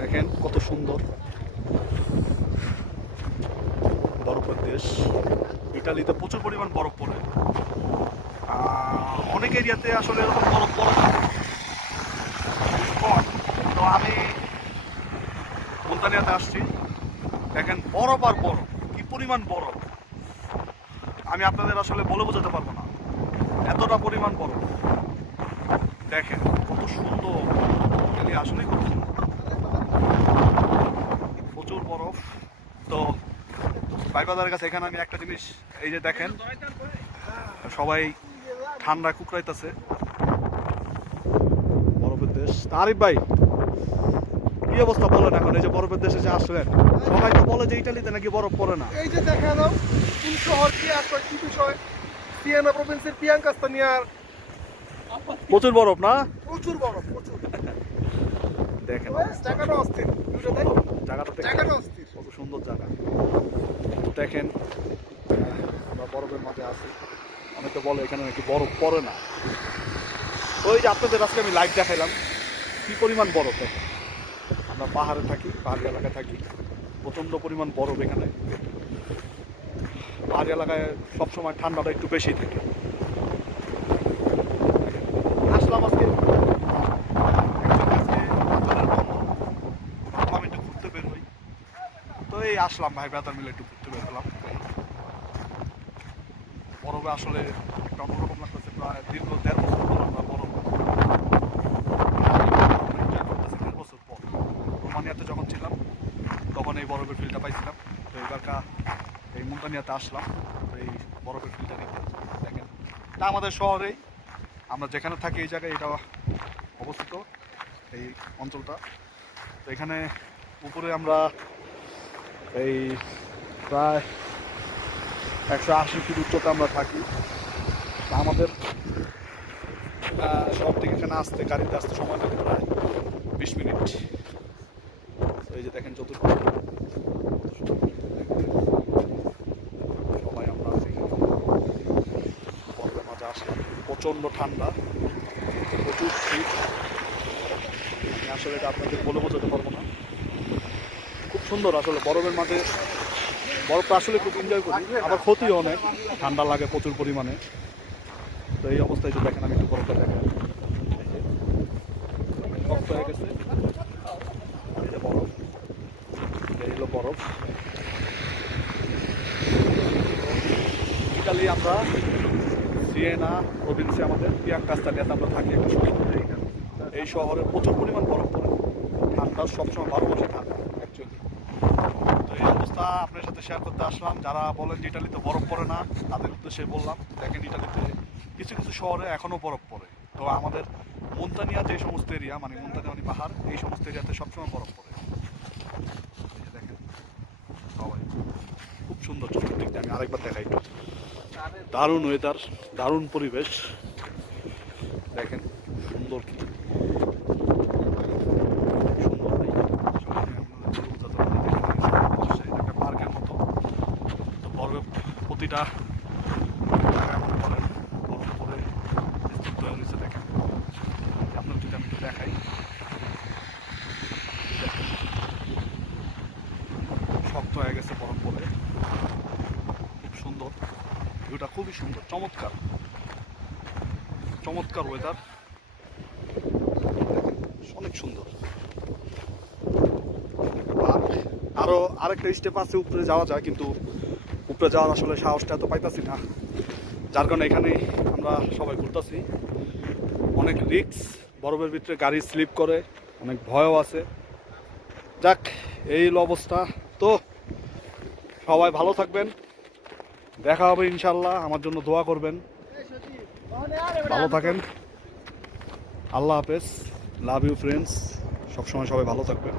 দেখেন কত সুন্দর বরফের দেশ। ইটালিতে প্রচুর পরিমাণ বরফ পড়ে। অনেক এরিয়াতে আসলে এরকম বরফ পড়ে না। তো আমি মুলতানিয়াতে আসছি, দেখেন বরফ আর বরফ, কি পরিমাণ বরফ আমি আপনাদের আসলে বলে বোঝাতে পারবো না, এতটা পরিমাণ বরফ। দেখেন কত সুন্দর, আসলে খুব সুন্দর, প্রচুর বরফ। তো ভাইবাজারের কাছে এখানে আমি একটা জিনিস, এই যে দেখেন সবাই ঠান্ডা কুকরাইতেছে, বরফের দেশ। আরিফ ভাই কি অবস্থা বলেন এখন, এই যে বরফের দেশে যে আসলেন, সবাই তো বলে যে ইটালিতে নাকি বরফ পড়ে না। এই যে দেখা দাও কোন শহর কি আর কি বিষয়, সিয়েনা প্রভিন্সের পিয়াঙ্কাস্তানিয়ার প্রচুর বরফ না, প্রচুর বরফ, প্রচুর। দেখেন জায়গাটা অস্থির, জায়গাটা অস্থির, কত সুন্দর জায়গা। তো দেখেন আমরা বরফের মাঝে আছি, অনেকে বলে এখানে নাকি বরফ পড়ে না। ওই যে আপনাদের আজকে আমি লাইভ দেখাইলাম কি পরিমাণ বরফ। দেখেন আমরা পাহাড়ে থাকি, পাহাড়ি এলাকায় থাকি, প্রচণ্ড পরিমাণ বরফ এখানে। পাহাড়ি এলাকায় সবসময় ঠান্ডাটা একটু বেশি থাকে। আসলাম আজকে একটু ঘুরতে বের হই, তো এই আসলাম ভাই বেতার মিলে একটু ঘুরতে বের হলাম। বরফে আসলে একটা অন্যরকম লাগতেছে, প্রায় দীর্ঘ 1.5 বছর পর আমরা বরফ বছর পর রোমানিয়াতে যখন ছিলাম তখন এই বরফের ফিলটা পাইছিলাম। তো এবারকার এই মুলতানিয়াতে আসলাম এই বরফের ফিলটা নিতে। দেখেন এটা আমাদের শহরেই, আমরা যেখানে থাকি এই জায়গায় এটা অবস্থিত, এই অঞ্চলটা। তো এখানে উপরে আমরা এই প্রায় 180 ফিট উচ্চতা আমরা থাকি। আমাদের শহর থেকে এখানে আসতে, গাড়িতে আসতে সময় লাগে প্রায় 20 মিনিট। এই যে দেখেন চতুর্থ সবাই আমরা বরফের মাঝে আসলাম, প্রচণ্ড ঠান্ডা, প্রচুর শীত। আমি আসলে এটা আপনাদের বলে বোঝাতে পারবো না, খুব সুন্দর আসলে বরফের মাঝে। বরফটা আসলে খুব এনজয় করি, আবার ক্ষতিও অনেক, ঠান্ডা লাগে প্রচুর পরিমাণে। তো এই অবস্থায় যে দেখেন আমি একটু বরফটা দেখেন, শক্ত হয়ে গেছে, এই যে বরফ, এই হলো বরফ। ইটালি আমরা সিয়েনা প্রভিন্সে আমাদের পিয়াঙ্কাস্তানিয়াতে আমরা থাকি একটা শহরে। এই শহরে প্রচুর পরিমাণ বরফ পড়ে, ঠান্ডা সবসময় 12 মাসে ঠান্ডা অ্যাকচুয়ালি। তো এই অবস্থা আপনার সাথে শেয়ার করতে আসলাম। যারা বলেন যে ইটালিতে বরফ পড়ে না, তাদের উদ্দেশ্যে বললাম দেখেন ইটালিতে কিছু কিছু শহরে এখনও বরফ পড়ে। তো আমাদের মুলতানিয়া যে সমস্ত এরিয়া, মানে মুলতানিয়া মানে পাহাড়, এই সমস্ত এরিয়াতে সবসময় বরফ পড়ে। দেখেন সবাই খুব সুন্দর চতুর্দিকটা, আমি আরেকবার দেখাই একটু। দারুণ ওয়েদার, দারুণ পরিবেশ, দেখেন সুন্দর কি একটা পার্কের মতো। তো বরফের প্রতিটা বরফ পরে স্তব্ধ হয়ে রয়েছে। দেখেন আপনার যদি আমি একটু দেখাই, শক্ত হয়ে গেছে বরফ পরে, খুব সুন্দর ভিউটা, খুবই সুন্দর, চমৎকার চমৎকার ওয়েদার, অনেক সুন্দর। আরো আরেকটা স্টেপ আছে, উপরে যাওয়া যায়, কিন্তু উপরে যাওয়ার আসলে সাহসটা এত পাইতাছি না, যার কারণে এখানে আমরা সবাই ঘুরতেছি। অনেক রিস্ক, বরফের ভিতরে গাড়ি স্লিপ করে, অনেক ভয়ও আছে। যাক এই হলো অবস্থা। তো সবাই ভালো থাকবেন, দেখা হবে ইনশাল্লাহ, আমার জন্য দোয়া করবেন, ভালো থাকেন, আল্লাহ হাফেজ, লাভ ইউ ফ্রেন্ডস, সবসময় সবাই ভালো থাকবেন।